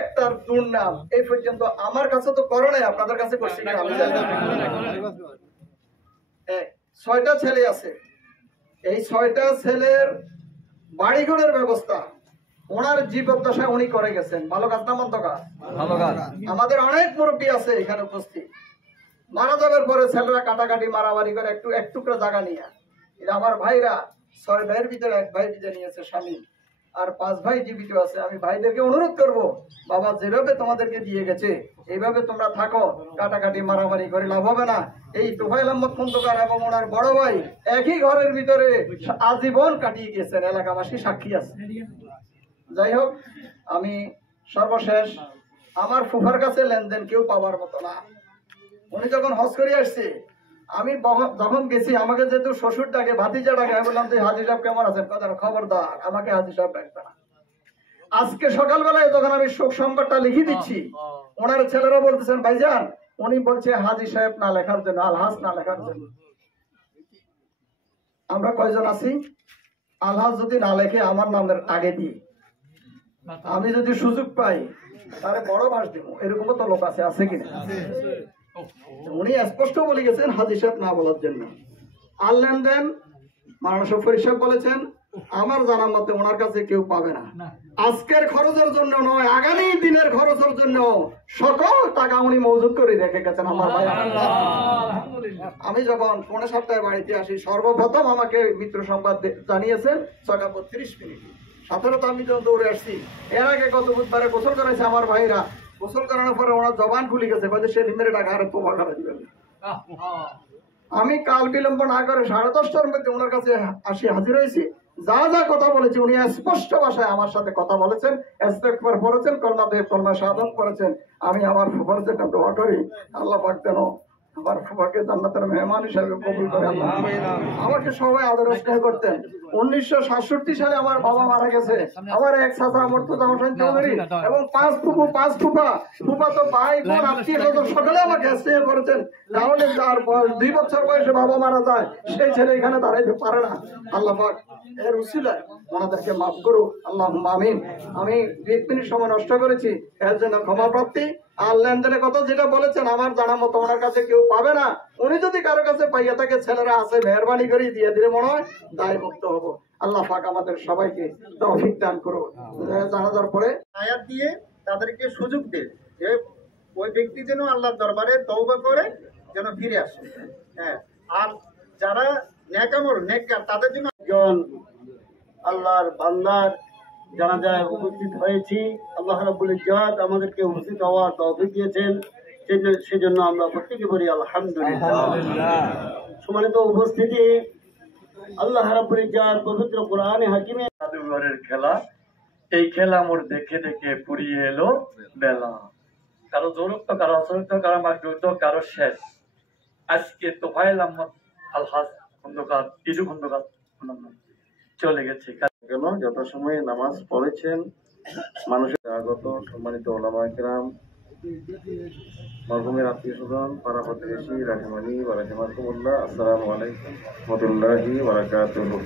একটা দুর্নাম এই পর্যন্ত আমার কাছে তো করো নাই, আপনাদের কাছে করছি না। 6টা ছেলে আছে, এই 6টা ছেলের বাড়িঘরের ব্যবস্থা ওনার জীবদ্দশায় উনি করে গেছেন। ভালো কাজ না মন্দ কাজ? আমাদের অনেক মুরব্বী আছে এখানে উপস্থিত, মারা যাবার পরে ছেলেরা কাটাকাটি মারামারি করে একটু জায়গা নিয়ে। এটা আমার ভাইরা 6 ভাইয়ের ভিতরে 1 ভাই বিদায় নিয়েছে স্বামী, আর 5 ভাই জীবিত আছে। আমি ভাইদেরকে অনুরোধ করব, বাবা যেভাবে তোমাদেরকে দিয়ে গেছে এইভাবে তোমরা থাকো, কাটাকাটি মারামারি করে লাভ হবে না। এই তোফায়েল আহমদ খন্দকার এবং ওনার বড় ভাই একই ঘরের ভিতরে আজীবন কাটিয়ে গেছেন, এলাকাবাসী সাক্ষী আছে। যাই হোক, আমি সর্বশেষ আমার ফুফার কাছে লেনদেন কেউ পাওয়ার মতো না। উনি যখন হজ করে আসছে, আমি যখন গেছি, আমাকে যেহেতু শ্বশুর ডাকে, ভাতিজা ডাকে, আমি বললাম যে হাজি সাহেব কেমন আছেন? খবরদার আমাকে হাজি সাহেব ডাকবে না। আজকে সকালবেলায় যখন আমি শোক সংবাদটা লিখে দিচ্ছি, ওনার ছেলেরা বলতেছেন ভাইজান, উনি বলছে হাজি সাহেব না লেখার জন্য, আলহাজ না লেখার জন্য। আমরা কয়জন আছি? আলহাজ যদি না লেখে আমার নামের আগে দিই, আমি যদি সুযোগ পাই তাহলে বড় মাস দিব, এরকমও তো লোক আছে কিনা? উনি স্পষ্ট বলে গেছেন হাজি সাহেব না বলার জন্য। আর লেনদেন মাননীয় শফির সাহেব বলেছেন, আমার জানার মতে ওনার কাছে কেউ পাবে না। আজকের খরচের জন্য নয়, আগামী দিনের খরচের জন্য সকল টাকা উনি মজুদ করে রেখে গেছেন আমার ভাই। আমি যখন 6:45 বাড়িতে আসি, সর্বপ্রথম আমাকে মিত্র সংবাদ জানিয়েছেন 6:32। সাথে আমি যখন দৌড়ে আসছি, এর আগে গত বুধবারে গোসল করেছে আমার ভাইরা। গোসল করানোর পরে ওনার জবান খুলে গেছে, সে মেরে টাকা আর তোমার খারাপ দিবেন। আমি কাল বিলম্ব না করে 10:30টার মধ্যে ওনার কাছে আসি হাজির হয়েছি। যা যা কথা বলেছি উনি স্পষ্ট ভাষায় আমার সাথে কথা বলেছেন, ইস্তেগফার পড়েছেন, কলমা দিয়ে কলমা শাহাদাত করেছেন। আমি আমার ফুফার জন্য দোয়া করি, আল্লাহ পাক যেন আমার ফুফাকে জান্নাতের মেহমান হিসেবে কবুল করে। আল্লাহ আমাকে সবাই আদর স্নেহ করতেন। 1967 সালে আমার বাবা মারা গেছে। আমার এক চাচা মুর্তজা হোসেন চৌধুরী এবং 5 ফুফু 5 ফুফা, ফুফা তো ভাই বোন আত্মীয় স্বজন সকলে আমাকে স্নেহ করেছেন। তাহলে যার 2 বছর বয়সে বাবা মারা যায়, সেই ছেলে এখানে দাঁড়াইতে পারে না। আল্লাহ পাক এর উসিলায় ওনাদেরকে মাফ করুক, আল্লাহুম্মা আমিন। আমি 1 মিনিট সময় নষ্ট করেছি, এর জন্য ক্ষমা প্রার্থী। আর লেনদেনের কথা যেটা বলেছেন, আমার জানা মতো ওনার কাছে কেউ পাবে না। উনি যদি কারো কাছে পাইয়া থাকে, ছেলেরা আছে, মেহরবানি করে দিয়ে দিলে মনে হয় দায় মুক্ত হবো। আল্লাহ পাক আমাদের সবাইকে তৌফিক দান করুন। জানাজার পরে আয়াত দিয়ে তাদেরকে সুযোগ দেন যে ওই ব্যক্তি যেন আল্লাহর দরবারে তওবা করে যেন ফিরে আসে। হ্যাঁ, আর যারা নেকামল নেককার তাদের জন্য আল্লাহর বান্দার জানাজায় উপস্থিত হয়েছি। আল্লাহ রাব্বুল ইজ্জত আমাদেরকে উপস্থিত হওয়ার তৌফিক দিয়েছেন, সেজন্য আমরা প্রত্যেকে বলি আলহামদুলিল্লাহ। সম্মানিত উপস্থিতি, আল্লাহ রাব্বুল ইজ্জত পবিত্র কোরআনে হাকিমে জাদুঘরের খেলা, এই খেলা মোর দেখে দেখে পুরিয়ে এলো বেলা। কারো জোরুক্ত, কারো অসরুক্ত, কারো মাকরুক্ত, কারো শেষ। আজকে তোফায়েল আহমদ আলহাজ খন্দকার, ইজু খন্দকার চলে গেছে। কেন যথাসময়ে নামাজ পড়েছেন, মানুষের আগত সম্মানিত ওলামা কিরাম, মরহুমের আত্মীয় স্বজন, পাড়া প্রতিবেশী, রাহিমানি ওয়া রাহিমাকুমুল্লাহ, আসসালামু আলাইকুম ওয়া রাহমাতুল্লাহি ওয়া বারাকাতুহু।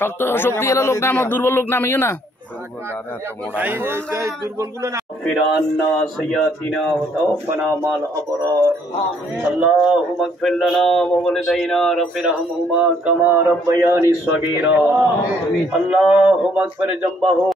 শক্ত শক্তি এলো লোক নাম, দুর্বল লোক নাম ইয়ে না। फिरान्ना सय्यातिना व तवफ़्फ़ना माल अबरार। अल्लाहुम्मा इग़फ़िर लना व वलिदैना रब्बिरहमहुमा कमा रब्बयानी सगीरा। अल्लाहुम्मा इग़फ़िर ज़ंबहु